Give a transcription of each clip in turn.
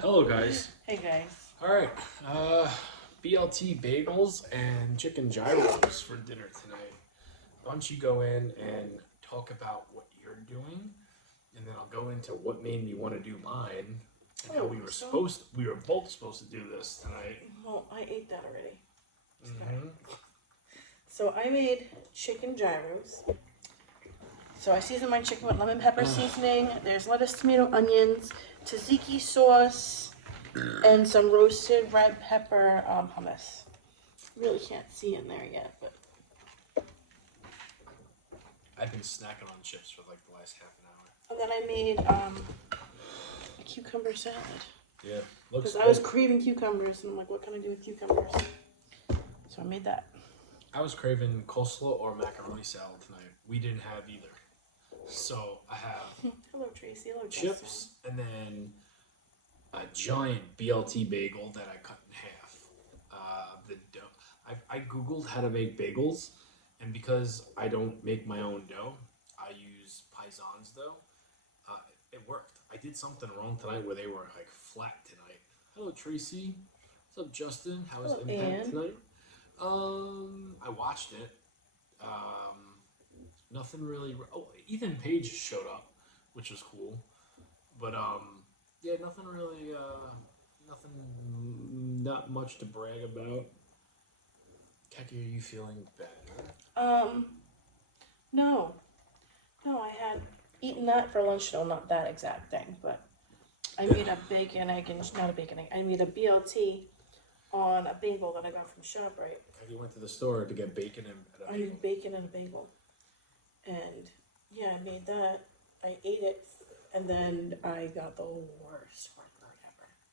Hello, guys. Hey guys. All right, BLT bagels and chicken gyros for dinner tonight. Why don't you go in and talk about what you're doing, and then I'll go into what made me want to do mine, and how we were both supposed to do this tonight. Well, I ate that already. Mm-hmm. So I made chicken gyros. So I seasoned my chicken with lemon pepper seasoning. There's lettuce, tomato, onions, tzatziki sauce, and some roasted red pepper hummus. Really can't see in there yet, but I've been snacking on chips for like the last half an hour. and then I made a cucumber salad. Yeah, looks Because good. I was craving cucumbers, and I'm like, what can I do with cucumbers? So I made that. I was craving coleslaw or macaroni salad tonight. We didn't have either. So I have Hello, Tracy. Hello, chips Justin. and then a giant BLT bagel that I cut in half. The dough. I googled how to make bagels, and because I don't make my own dough, I use Paisan's dough. It worked. I did something wrong tonight where they were like flat tonight. Hello, Tracy. What's up, Justin? How was Hello, Impact Ann. tonight? I watched it. Nothing really. Oh, Ethan Page showed up, which was cool. But yeah, nothing really. Not much to brag about. Kaki, are you feeling better? No, I had eaten that for lunch. No, not that exact thing, but I made a bacon egg and not a bacon egg. I made a BLT on a bagel that I got from ShopRite. Kaki went to the store to get bacon and a I bagel. made bacon and a bagel, and yeah, I made that. I ate it, and then I got the worst heartburn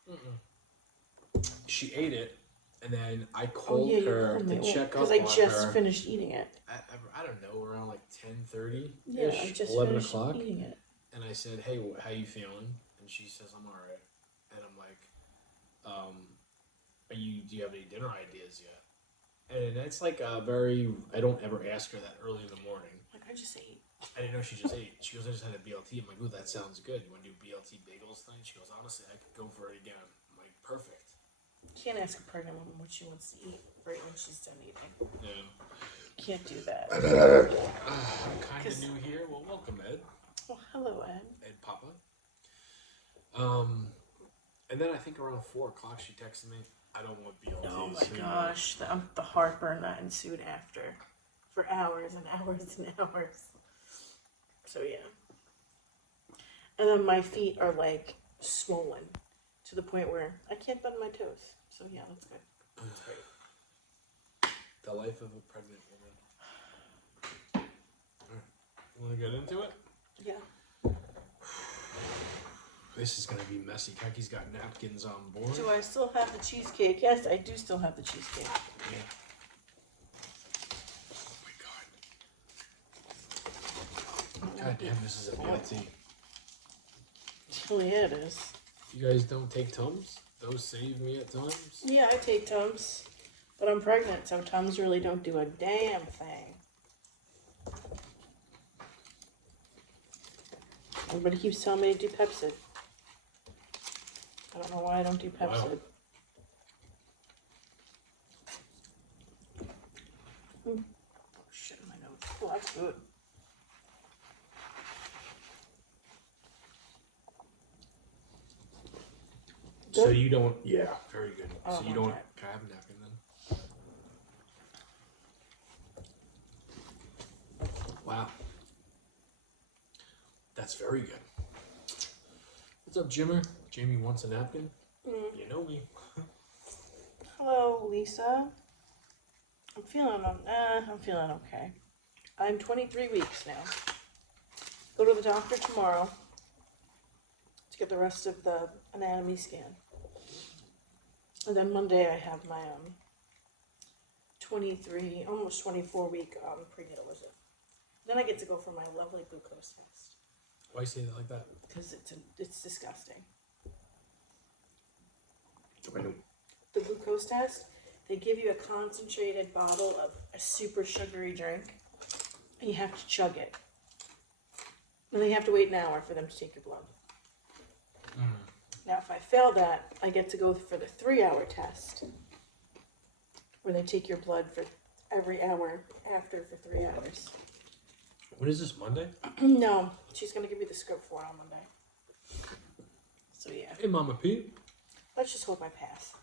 ever. She ate it, and then I called her to check up because on I just her. finished eating it. I don't know, around like 10:30 Yeah, ish, I just 11 finished o'clock. eating it. And I said, "Hey, how you feeling?" And she says, "I'm all right." And I'm like, Do you have any dinner ideas yet?" And it's like I don't ever ask her that early in the morning. Like, I just ate. I didn't know she just ate. She goes, "I just had a BLT." I'm like, "Ooh, that sounds good. You want to do BLT bagels tonight?" She goes, "Honestly, I could go for it again." I'm like, "Perfect." Can't ask a pregnant woman what she wants to eat right when she's done eating. Yeah. Can't do that. I'm kind of new here. Well, welcome, Ed. Oh, hello, Ed. Ed Papa. And then I think around 4 o'clock she texted me, "I don't want BLTs." Oh my gosh, the heartburn that ensued after for hours and hours and hours. So yeah. And then my feet are like swollen to the point where I can't bend my toes. So yeah, that's good. That's great. The life of a pregnant woman. You want to get into it? Yeah. This is going to be messy. Kaki's got napkins on board. Do I still have the cheesecake? Yes, I do still have the cheesecake. Yeah. Oh my god. God damn, this is a BLT. Oh yeah, it is. You guys don't take Tums? Those save me at times. Yeah, I take Tums. But I'm pregnant, so Tums really don't do a damn thing. Everybody keeps telling me to do Pepsid. I don't know why I don't do Pepsid. Wow. Oh shit in my nose. Oh, that's good. So you don't, yeah, very good. Oh, So you don't, okay. can I have a napkin then? Wow. That's very good. What's up, Jimmer? Jamie wants a napkin? You know me. Hello, Lisa. I'm feeling okay. I'm 23 weeks now. Go to the doctor tomorrow to get the rest of the anatomy scan. And then Monday I have my 23, almost 24 week prenatal visit. Then I get to go for my lovely glucose test. Why you say that like that? Because it's disgusting. I don't. The glucose test, they give you a concentrated bottle of a super sugary drink, and you have to chug it. And then you have to wait an hour for them to take your blood. Now, if I fail that, I get to go for the 3-hour test, where they take your blood for every hour after for 3 hours. When is this, Monday? No, she's gonna give me the script for it on Monday. So yeah, Hey, Mama Pete. let's just hope I pass.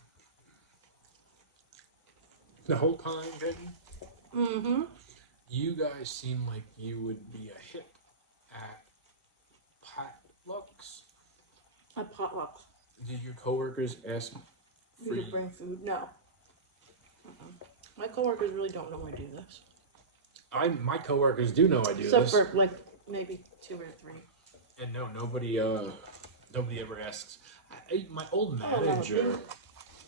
The whole time, baby. Mm-hmm. You guys seem like you would be a hit at potlucks. At potlucks. Did your coworkers ask for You could bring food? No. My coworkers really don't know I do this. My coworkers do know I do Except this. for like maybe 2 or 3. And no, nobody ever asks. My old manager,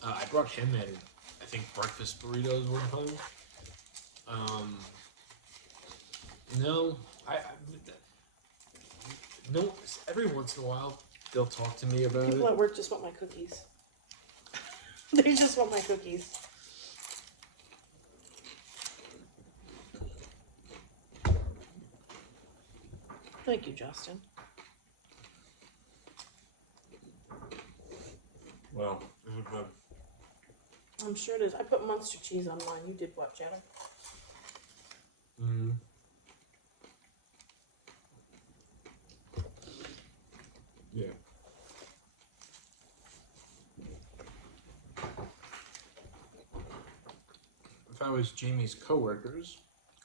I brought him in, I think, breakfast burritos one time. No, no. Every once in a while, they'll talk to me about People it. at work just want my cookies. They just want my cookies. Thank you, Justin. Well, this is good. I'm sure it is. I put Munster cheese on mine. You did what, Jenna? Mm. Yeah. If I was Jamie's coworkers,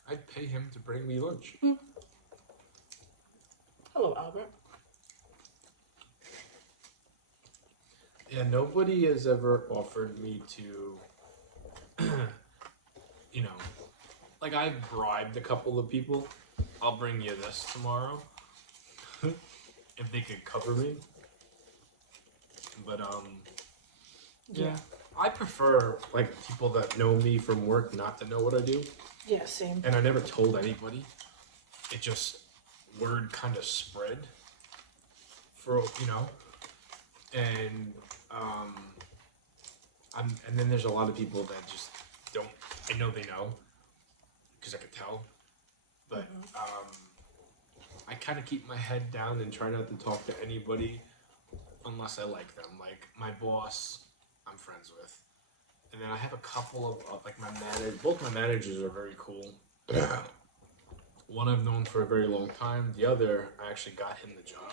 I'd pay him to bring me lunch. Hello, Albert. Yeah, nobody has ever offered me to, you know, like I've bribed a couple of people. I'll bring you this tomorrow. If they could cover me. But, yeah. I prefer, like, people that know me from work not to know what I do. Yeah, same. And I never told anybody. It just, word kind of spread for, you know. And, and then there's a lot of people that just don't, I know they know, because I could tell. But, I kind of keep my head down and try not to talk to anybody unless I like them. Like, my boss, I'm friends with. And then I have a couple of like, both my managers are very cool. One I've known for a very long time. The other, I actually got him the job.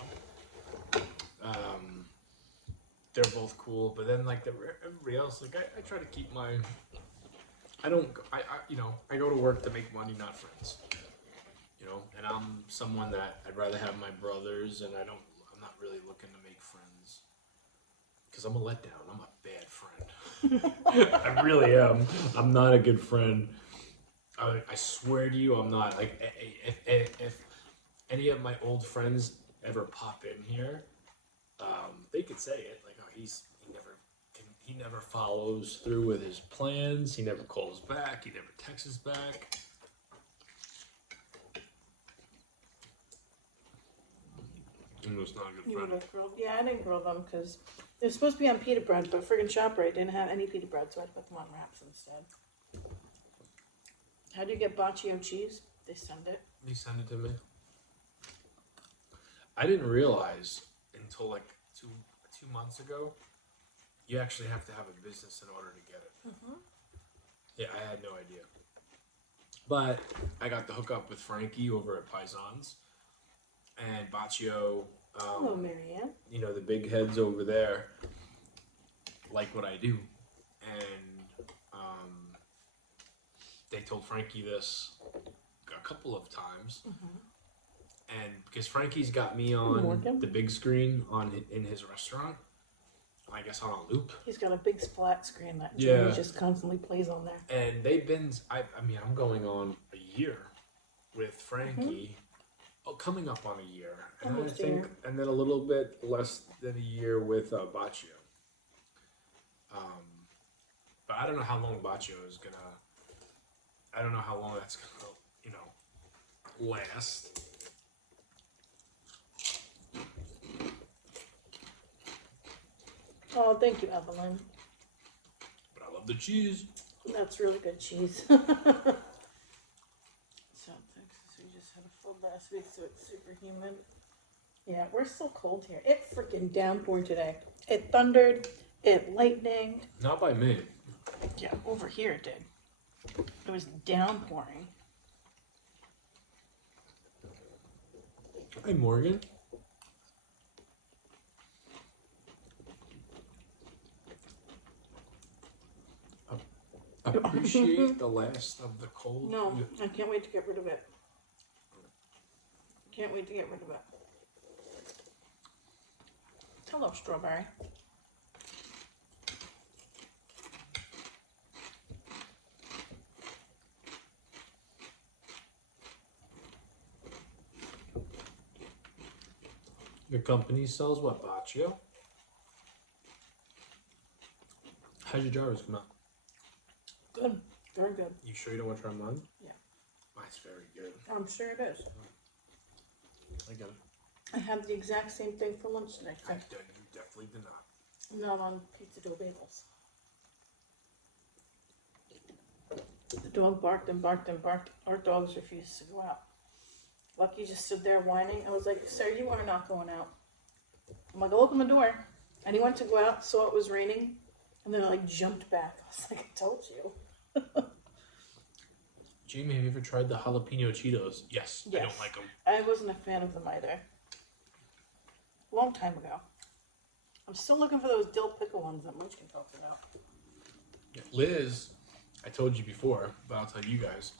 They're both cool. But then, like, everybody else, like, I try to keep my... I go to work to make money, not friends. You know, and I'm someone that I'd rather have my brothers, and I'm not really looking to make friends. Because I'm a letdown. I'm a bad friend. I really am. I'm not a good friend. I swear to you, I'm not. Like, if any of my old friends ever pop in here, they could say it. Like, oh, he never follows through with his plans. He never calls back. He never texts back. And was not a good friend. Yeah, I didn't grill them because they're supposed to be on pita bread, but friggin' ShopRite didn't have any pita bread, so I had to put them on wraps instead. How do you get baccio cheese? They send it. They send it to me. I didn't realize until like two months ago, you actually have to have a business in order to get it. Mm-hmm. Yeah, I had no idea. But I got the hookup with Frankie over at Paisans. And Baccio, Hello, Marianne. you know, the big heads over there like what I do. And they told Frankie this a couple of times. Mm-hmm. And because Frankie's got me on the big screen in his restaurant, I guess on a loop. He's got a big flat screen that Jamie just constantly plays on there. And they've been, I'm going on a year with Frankie. Mm-hmm. Oh, coming up on a year, and I think, and then a little bit less than a year with Baccio. But I don't know how long Baccio is gonna. I don't know how long that's gonna, last. Oh, thank you, Evelyn. But I love the cheese. That's really good cheese. So we just had a full last week, so it's super humid. Yeah, we're still cold here. It freaking downpoured today. It thundered. It lightninged. Not by me. Yeah, over here it did. It was downpouring. Hi, Morgan. Appreciate the last of the cold. No, I can't wait to get rid of it. Can't wait to get rid of it. Hello, strawberry. Your company sells what, Baccio? How's your Gyros come out? Good. Very good. You sure you don't want to try mine? Yeah. Mine's very good. I'm sure it is. I get it. I had the exact same thing for lunch today. You definitely did not. Not on pizza dough bagels. The dog barked and barked and barked. Our dogs refused to go out. Lucky just stood there whining. I was like, sir, you are not going out. I'm like, I'll open the door. And he went to go out, saw it was raining, and then like jumped back. I was like, I told you. Jamie, have you ever tried the jalapeno Cheetos? Yes. I don't like them. I wasn't a fan of them either. A long time ago. I'm still looking for those dill pickle ones that Moochkin talked about. Yeah. Liz, I told you before, but I'll tell you guys.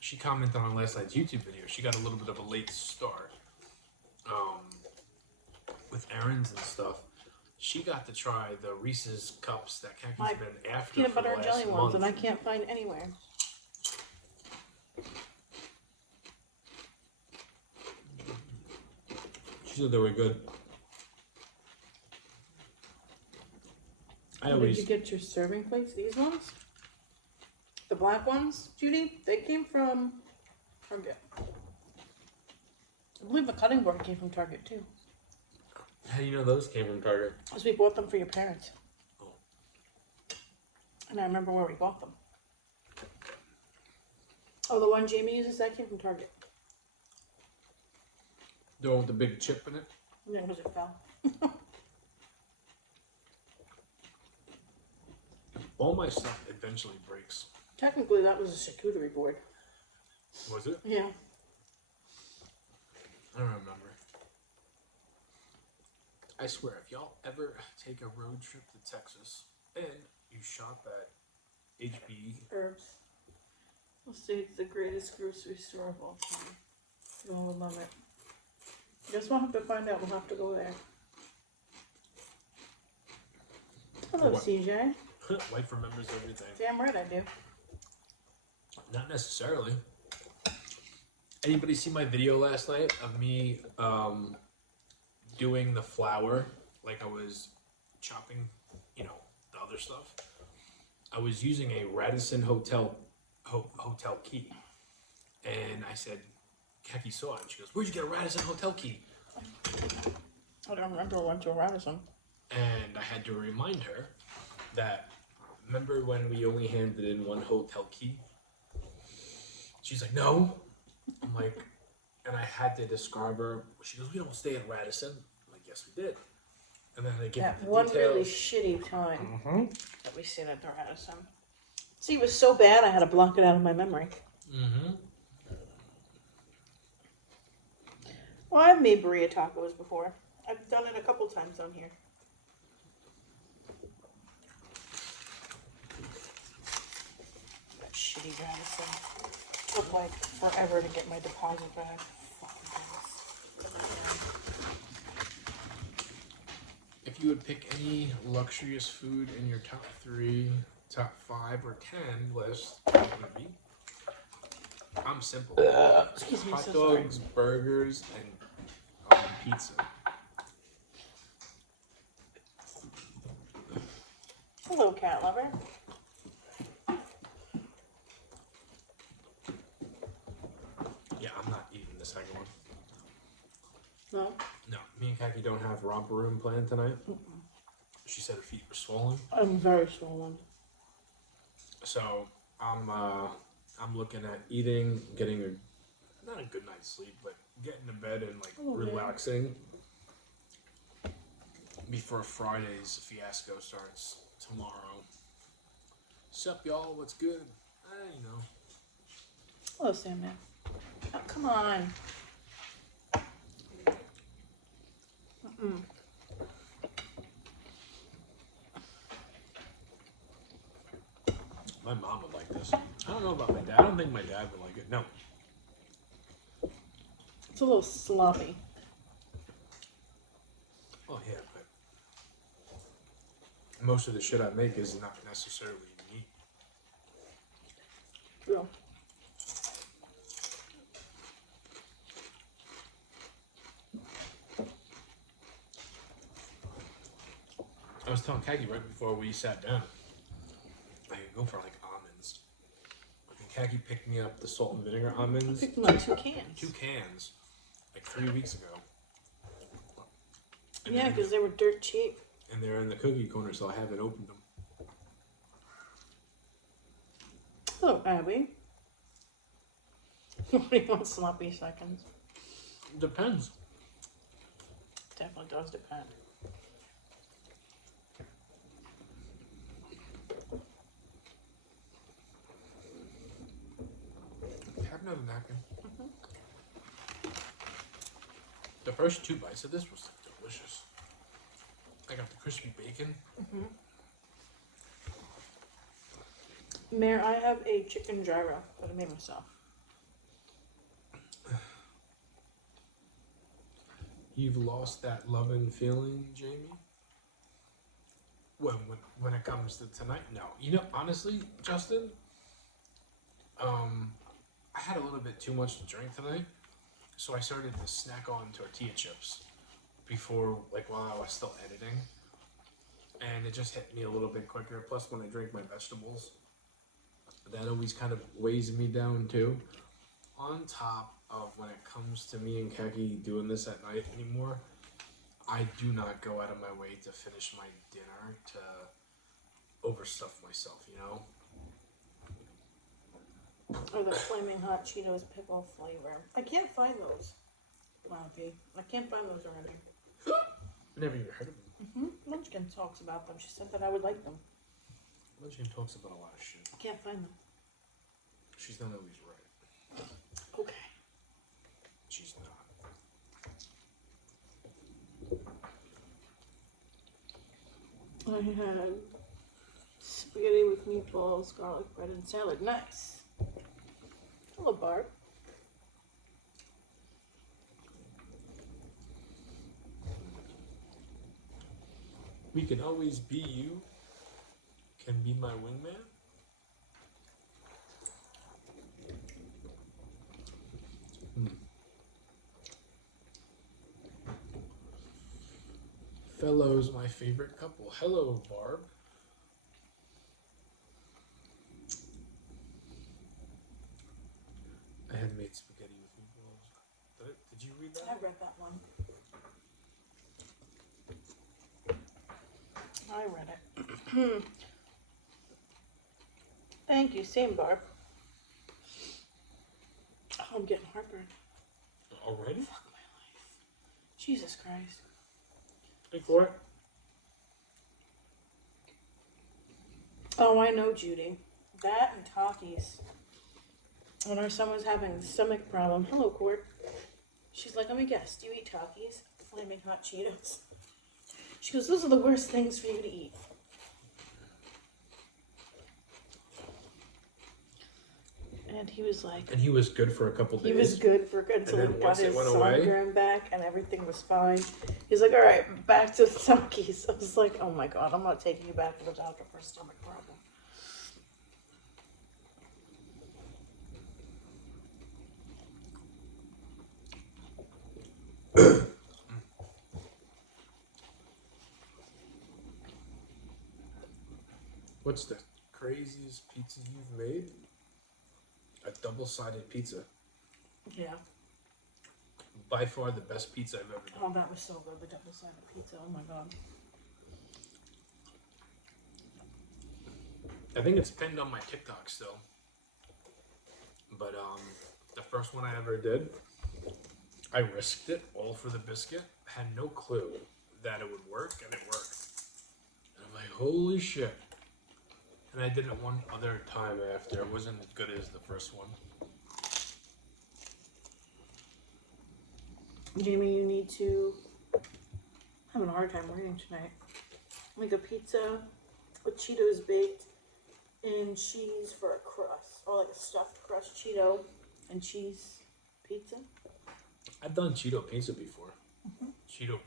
She commented on last night's YouTube video. She got a little bit of a late start with errands and stuff. She got to try the Reese's cups that Kaki's been after Peanut for butter the and last jelly month. ones, and I can't find anywhere. She said they were good. Did you get your serving plates? These ones? The black ones, Judy? They came from Target. I believe the cutting board came from Target too. How do you know those came from Target? Because we bought them for your parents. Oh. And I remember where we bought them. Oh, the one Jamie uses, that came from Target. The one with the big chip in it? And then was it fell? All my stuff eventually breaks. Technically, that was a charcuterie board. Was it? Yeah. I don't remember. I swear, if y'all ever take a road trip to Texas and you shop at HB, Herbs. We'll say it's the greatest grocery store of all time. You'll all love it. Guess we'll have to find out. We'll have to go there. Hello, What? CJ. life remembers everything. Damn right I do. Not necessarily. Anybody see my video last night of me doing the flour like I was chopping, the other stuff? I was using a Radisson hotel key, and I said, Kaki saw it, and she goes, "Where'd you get a Radisson hotel key?" I don't remember when to Radisson. And I had to remind her that, remember when we only handed in one hotel key? She's like, no. I'm like, and I had to describe her. She goes, we don't stay at Radisson. I'm like, yes, we did. And then I give her the one details. really shitty time that we stayed at the Radisson. See, it was so bad I had to block it out of my memory. Mm-hmm. Well, I've made burrito tacos before. I've done it a couple times on here. That shitty Radisson. Took like forever to get my deposit back. Fucking things. If you would pick any luxurious food in your top 3, top 5, or 10 list, what would it be? I'm simple. Excuse me, Hot so dogs, burgers, and pizza. Hello, cat lover. Yeah, I'm not eating the second one. No? No, me and Kaki don't have romper room planned tonight. She said her feet were swollen. I'm very swollen. So I'm looking at eating, getting not a good night's sleep, but getting to bed and like Oh, relaxing. before Friday's fiasco starts tomorrow. Sup, y'all? What's good? You know. Hello, Sandman. Oh, come on. My mom would like this. I don't know about my dad. I don't think my dad would like it. No. It's a little sloppy. Oh, yeah, but most of the shit I make is not necessarily meat. Yeah. I was telling Kagi right before we sat down, I could go for like almonds. And Kagi picked me up the salt and vinegar almonds. Picked them up 2 cans. 2 cans, like 3 weeks ago. And Yeah, because they were dirt cheap. And they're in the cookie corner, so I haven't opened them. Hello, Abby. What do you want, sloppy seconds? Depends. Definitely does depend. Have another napkin. The first 2 bites of this was delicious. I got the crispy bacon. Mayor, I have a chicken gyro that I made myself. You've lost that loving feeling, Jamie? When it comes to tonight? No. You know, honestly, Justin, I had a little bit too much to drink tonight, so I started to snack on tortilla chips before, like, while I was still editing. And it just hit me a little bit quicker. Plus, when I drink my vegetables, that always kind of weighs me down, too. On top of when it comes to me and Kaki doing this at night anymore, I do not go out of my way to finish my dinner to overstuff myself, you know? Or the flaming hot Cheetos pickle flavor. I can't find those. Lumpy. I can't find those already. Never even heard of them. Munchkin talks about them. She said that I would like them. Munchkin talks about a lot of shit. I can't find them. She's not always right. Okay. She's not. I had spaghetti with meatballs, garlic bread, and salad. Nice. Hello, Barb. We can always be you. Can be my wingman. Fellows, my favorite couple. Hello, Barb. I had made spaghetti with meatballs. Did you read that? I read that one. I read it. Thank you. Same, Barb. Oh, I'm getting heartburn. Already? Fuck my life. Jesus Christ. Hey, Court. Oh, I know, Judy. That and Takis. When our son was having a stomach problem. Hello, Court. She's like, let me guess. Do you eat Takis? Flaming hot Cheetos. She goes, those are the worst things for you to eat. And he was like... And he was good for a couple days. He was good for until he got his sonogram back and everything was fine. He's like, all right, back to the Takis. I was like, oh my God, I'm not taking you back to the doctor for a stomach problem. What's the craziest pizza you've made? A double-sided pizza. Yeah. By far the best pizza I've ever done. Oh, that was so good, the double-sided pizza. Oh my God. I think it's pinned on my TikTok still. But the first one I ever did, I risked it all for the biscuit. Had no clue that it would work, and it worked. And I'm like, holy shit. And I did it one other time after. It wasn't as good as the first one. Jamie, you need to. I'm having a hard time reading tonight. Make a pizza with Cheetos baked and cheese for a crust, or like a stuffed crust Cheeto and cheese pizza. I've done Cheeto pizza before. Cheeto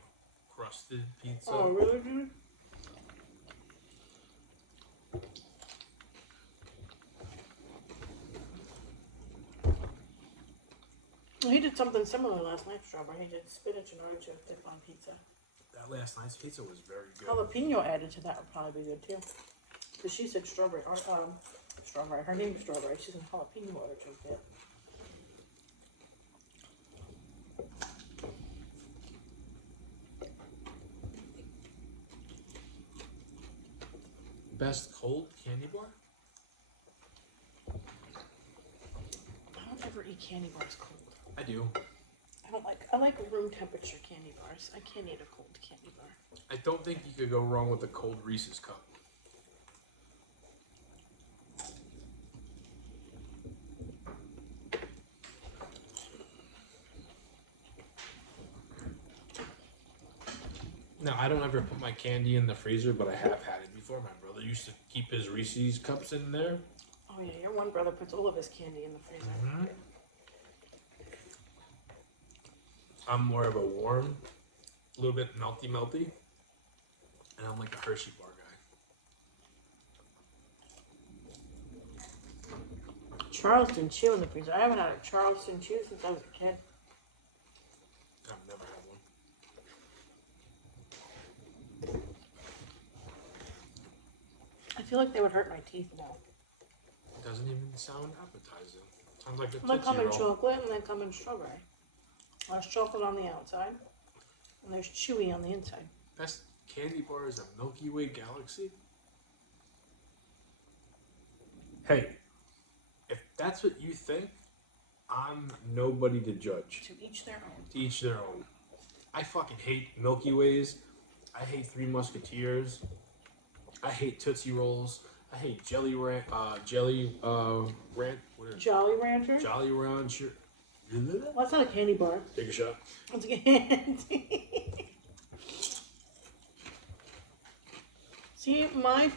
crusted pizza. Oh, really, dude? He did something similar last night, Strawberry. He did spinach and artichoke dip on pizza. That last night's pizza was very good. Jalapeno added to that would probably be good too. Because she said strawberry, or strawberry. Her name's Strawberry. She's in jalapeno artichoke dip. Best cold candy bar? I don't ever eat candy bars cold. I do. I like room temperature candy bars. I can't eat a cold candy bar. I don't think you could go wrong with a cold Reese's cup. Now, I don't ever put my candy in the freezer, but I have had it before. My brother used to keep his Reese's cups in there. Oh yeah, your one brother puts all of his candy in the freezer. Mm-hmm. I'm more of a warm, a little bit melty, and I'm like a Hershey bar guy. Charleston Chew in the freezer. I haven't had a Charleston Chew since I was a kid. I've never had one. I feel like they would hurt my teeth now. It doesn't even sound appetizing. Sounds like a They Tootsie come in Roll. chocolate and they come in strawberry. There's chocolate on the outside, and there's chewy on the inside. Best candy bar is a Milky Way galaxy? Hey, if that's what you think, I'm nobody to judge. To each their own. To each their own. I fucking hate Milky Ways. I hate Three Musketeers. I hate Tootsie Rolls. I hate Jolly Rancher. Well, that's not a candy bar. Take a shot. It's a candy. See, my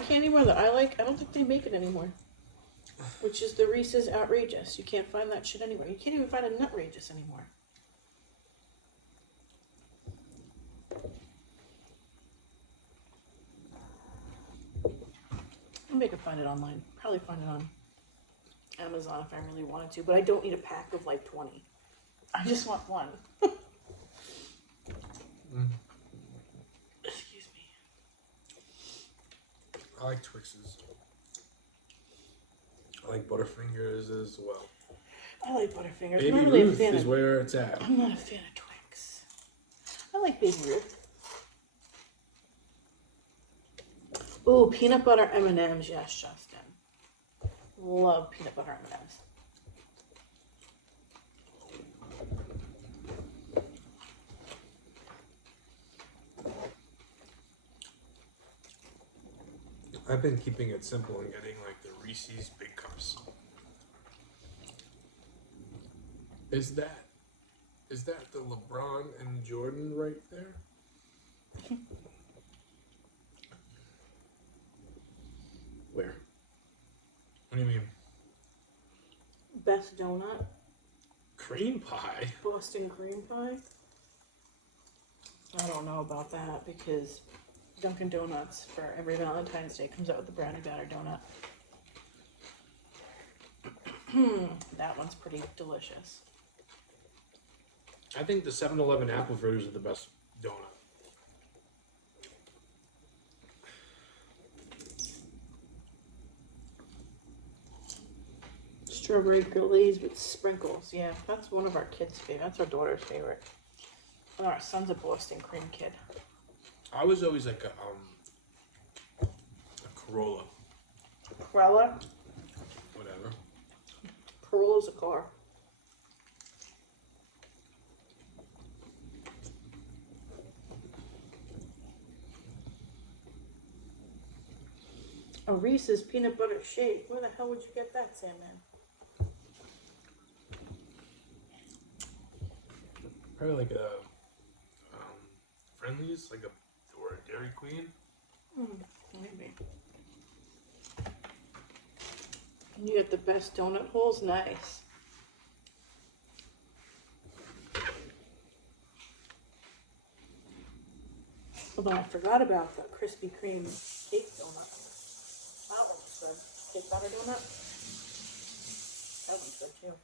candy bar that I like, I don't think they make it anymore. Which is the Reese's Outrageous. You can't find that shit anywhere. You can't even find a Nutrageous anymore. Maybe I could find it online. Probably find it on Amazon if I really wanted to, but I don't need a pack of like 20. I just want one. Excuse me. I like Twixes. I like Butterfingers as well. I like Butterfingers. Baby I'm not really Ruth a fan is of, where it's at. I'm not a fan of Twix. I like Baby Ruth. Ooh, peanut butter M&Ms. Yes, Justin. Love peanut butter M&Ms. I've been keeping it simple and getting like the Reese's Big Cups. Is that the LeBron and Jordan right there? Where? What do you mean? Best donut. Cream pie? Boston cream pie. I don't know about that because Dunkin' Donuts for every Valentine's Day comes out with the brownie batter donut. That one's pretty delicious. I think the 7-Eleven apple fritters are the best donut. Strawberry glaze with sprinkles. Yeah, that's one of our kids' favorite. That's our daughter's favorite. And our son's a Boston cream kid. I was always like a Corolla. Corolla? Whatever. Corolla's a car. A Reese's peanut butter shake. Where the hell would you get that, Sandman? Probably like a Friendlies, like a or a Dairy Queen. Maybe. You get the best donut holes? Nice. Although I forgot about the Krispy Kreme cake donut. That one was good. Cake batter donut? That one's good too.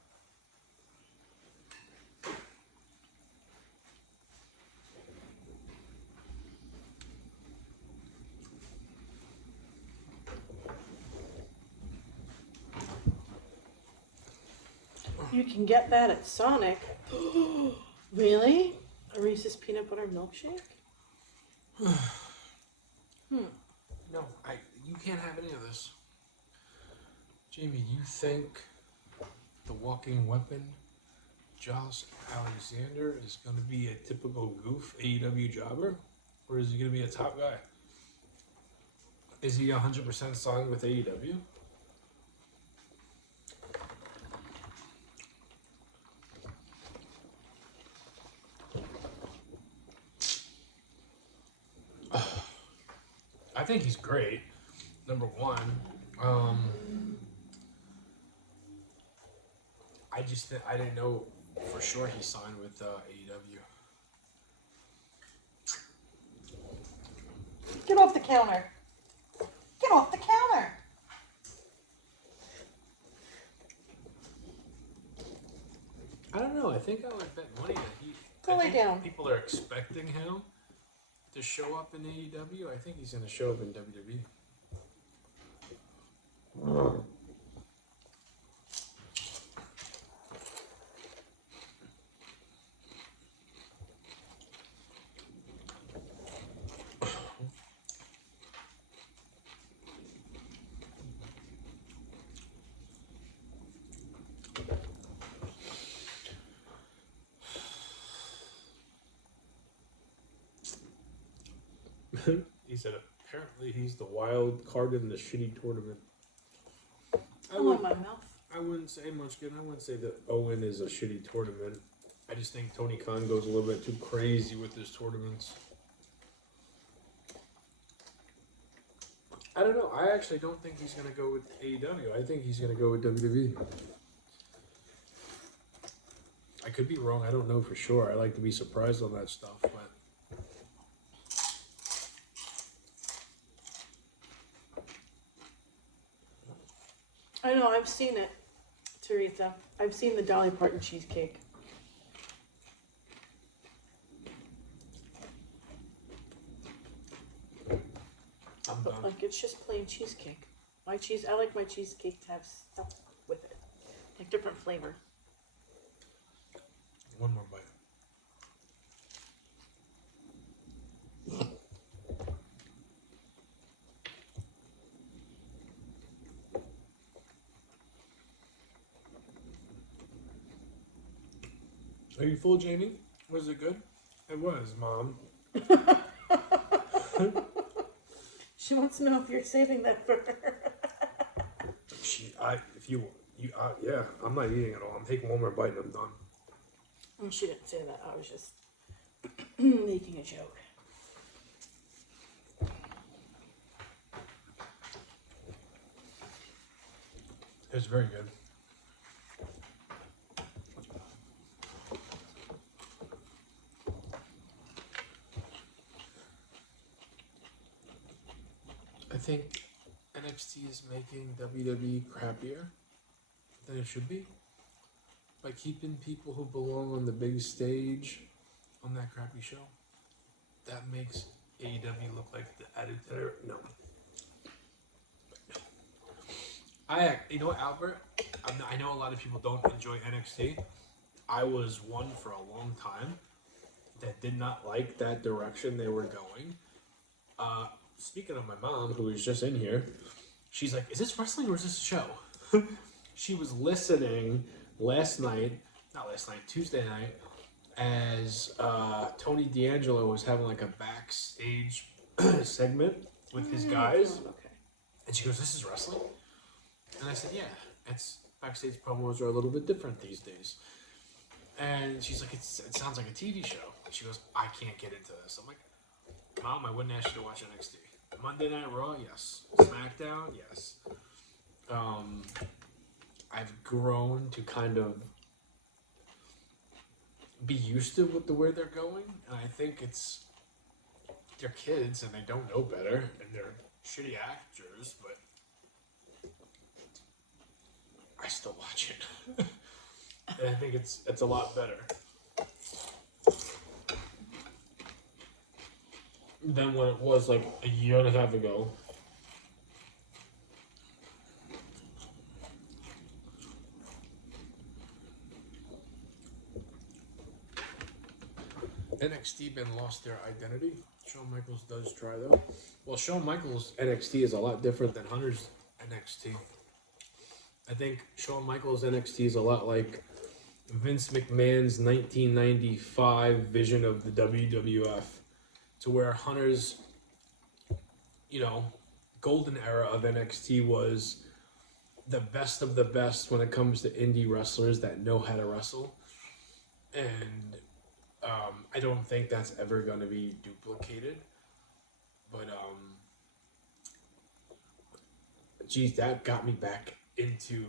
You can get that at Sonic. Really? A Reese's peanut butter milkshake? No, you can't have any of this. Jamie, you think the walking weapon, Josh Alexander, is going to be a typical goof AEW jobber? Or is he going to be a top guy? Is he 100% signed with AEW? I think he's great. Number one. I didn't know for sure he signed with AEW. Get off the counter. Get off the counter. I don't know. I think I would bet money that Go lay down. People are expecting him to show up in AEW. I think he's going to show up in WWE. He said apparently he's the wild card in the shitty tournament. I want my mouth. I wouldn't say much good. I wouldn't say that Owen is a shitty tournament. I just think Tony Khan goes a little bit too crazy with his tournaments. I don't know. I actually don't think he's going to go with AEW. I think he's going to go with WWE. I could be wrong. I don't know for sure. I like to be surprised on that stuff, but I know, I've seen it, Teresa. I've seen the Dolly Parton cheesecake. I'm But done. like, it's just plain cheesecake. I like my cheesecake to have stuff with it. Like different flavor. One more bite. Are you full, Jamie? Was it good? It was, Mom. She wants to know if you're saving that for her. Yeah, I'm not eating it all. I'm taking one more bite and I'm done. And she didn't say that. I was just making a joke. It's very good. I think NXT is making WWE crappier than it should be by keeping people who belong on the big stage on that crappy show. That makes AEW look like the attitude. No. You know what, Albert? I know a lot of people don't enjoy NXT. I was one for a long time that did not like that direction they were going. Speaking of my mom, who was just in here, she's like, is this wrestling or is this a show? She was listening Tuesday night, as Tony D'Angelo was having like a backstage segment with his guys. Okay. And she goes, "This is wrestling?" And I said, "Yeah, it's backstage promos are a little bit different these days." And she's like, "It sounds like a TV show." She goes, "I can't get into this." I'm like, "Mom, I wouldn't ask you to watch NXT. Monday Night Raw, yes. SmackDown, yes." I've grown to kind of be used to with the way they're going, and I think they're kids and they don't know better, and they're shitty actors, but I still watch it, and I think it's a lot better than what it was like a year and a half ago. NXT been lost their identity. Shawn Michaels does try though. Well, Shawn Michaels NXT is a lot different than Hunter's NXT. I think Shawn Michaels NXT is a lot like Vince McMahon's 1995 vision of the WWF, to where Hunter's, golden era of NXT was the best of the best when it comes to indie wrestlers that know how to wrestle. And I don't think that's ever going to be duplicated. But, geez, that got me back into...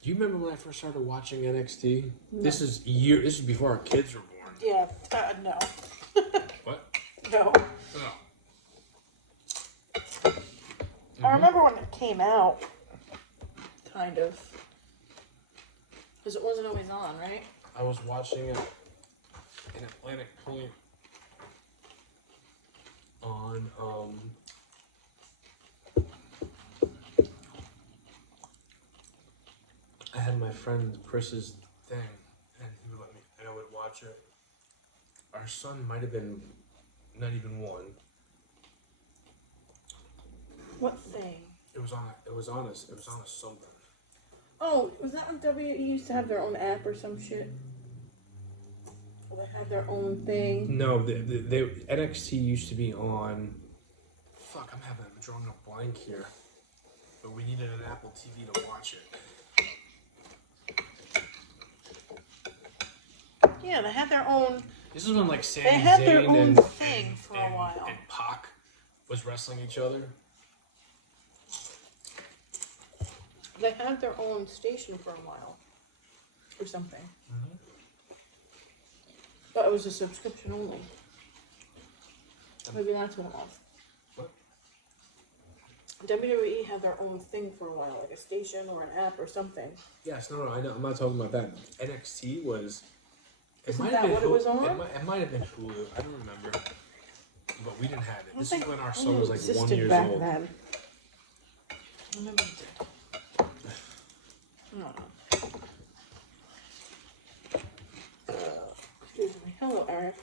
Do you remember when I first started watching NXT? No. This is before our kids were born. Yeah, no. What? No. Oh. I remember when it came out, kind of. Because it wasn't always on, right? I was watching it in Atlantic Point on I had my friend Chris's thing, and he would let me, and I would watch it. Our son might have been not even one. What thing? It was on a soda. Oh, was that when WWE used to have their own app or some shit? Or they had their own thing? No, they NXT used to be on. Fuck, I'm drawing a blank here. But we needed an Apple TV to watch it. Yeah, they had their own. This is when like Sami They had their Zayn own and thing for a while. and Pac was wrestling each other. They had their own station for a while, or something. Mm-hmm. But it was a subscription only. Maybe that's what it was. What? WWE had their own thing for a while, like a station or an app or something. Yes, no, I know. I'm not talking about that. NXT was. Isn't that what it was on? It might have been Hulu. I don't remember. But we didn't have it. This is when our Hulu son was like 1 existed year back old. then. I remember it did. I don't know. Excuse me. Hello, Eric.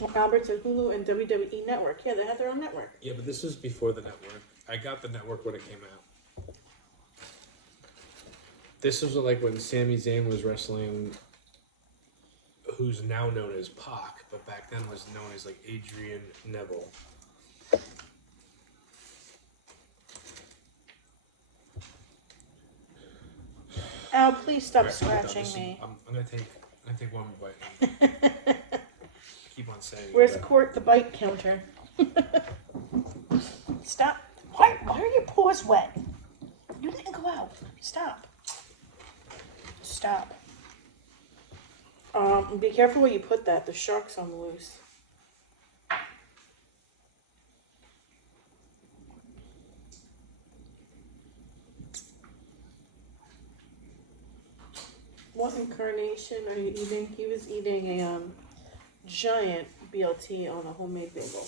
Well, Albert said Hulu and WWE Network. Yeah, they had their own network. Yeah, but this was before the network. I got the network when it came out. This was like when Sami Zayn was wrestling, who's now known as Pac, but back then was known as like Adrian Neville. Al, please stop Right, scratching me. I'm gonna take one more bite. Keep on saying. Where's Court the bite counter? Stop. Why are your paws wet? You didn't go out. Stop. Stop. Be careful where you put that. The shark's on the loose. What incarnation are you eating? He was eating a giant BLT on a homemade bagel.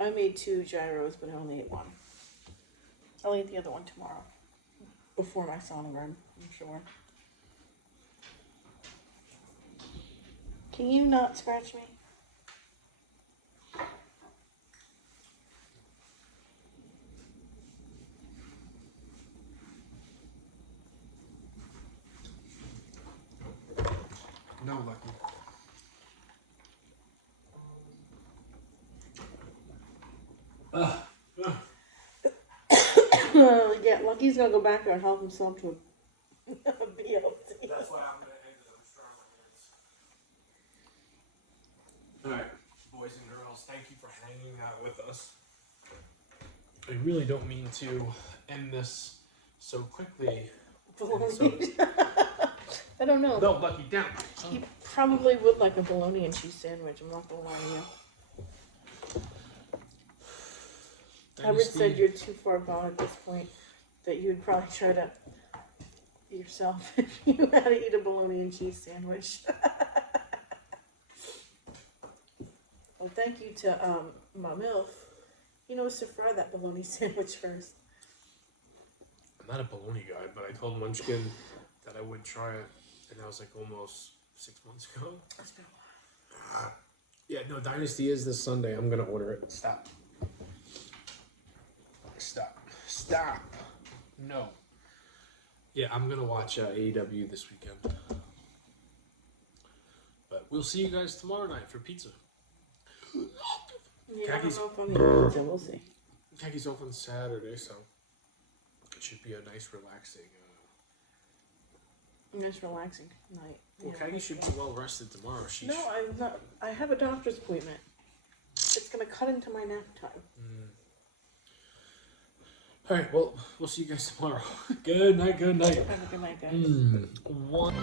I made 2 gyros, but I only ate one. I'll eat the other one tomorrow. Before my sonogram, I'm sure. Can you not scratch me? Yeah, Lucky's gonna go back there and help himself to a BLT. That's why I'm gonna exit. I'm strong my hands. All right, boys and girls, thank you for hanging out with us. I really don't mean to end this so quickly. I don't know. No, Lucky, down. He probably would like a bologna and cheese sandwich. I'm not gonna lie to you. Howard said you're too far gone at this point. That you would probably try to yourself if you had to eat a bologna and cheese sandwich. Well, thank you to my MILF. He knows to fry that bologna sandwich first. I'm not a bologna guy, but I told Munchkin that I would try it, and that was like almost 6 months ago. That's been a while. Yeah, no, Dynasty is this Sunday. I'm gonna order it. Stop. Stop. No. Yeah, I'm gonna watch AEW this weekend. But we'll see you guys tomorrow night for pizza. Yeah, I don't know if I'm gonna eat pizza. We'll see. Kaki's off on Saturday, so it should be a nice, relaxing. Nice, relaxing night. Well, Yeah, Kagi should be well rested tomorrow. No, I'm not. I have a doctor's appointment. It's gonna cut into my nap time. All right, well, we'll see you guys tomorrow. Good night. Have a good night, guys. One.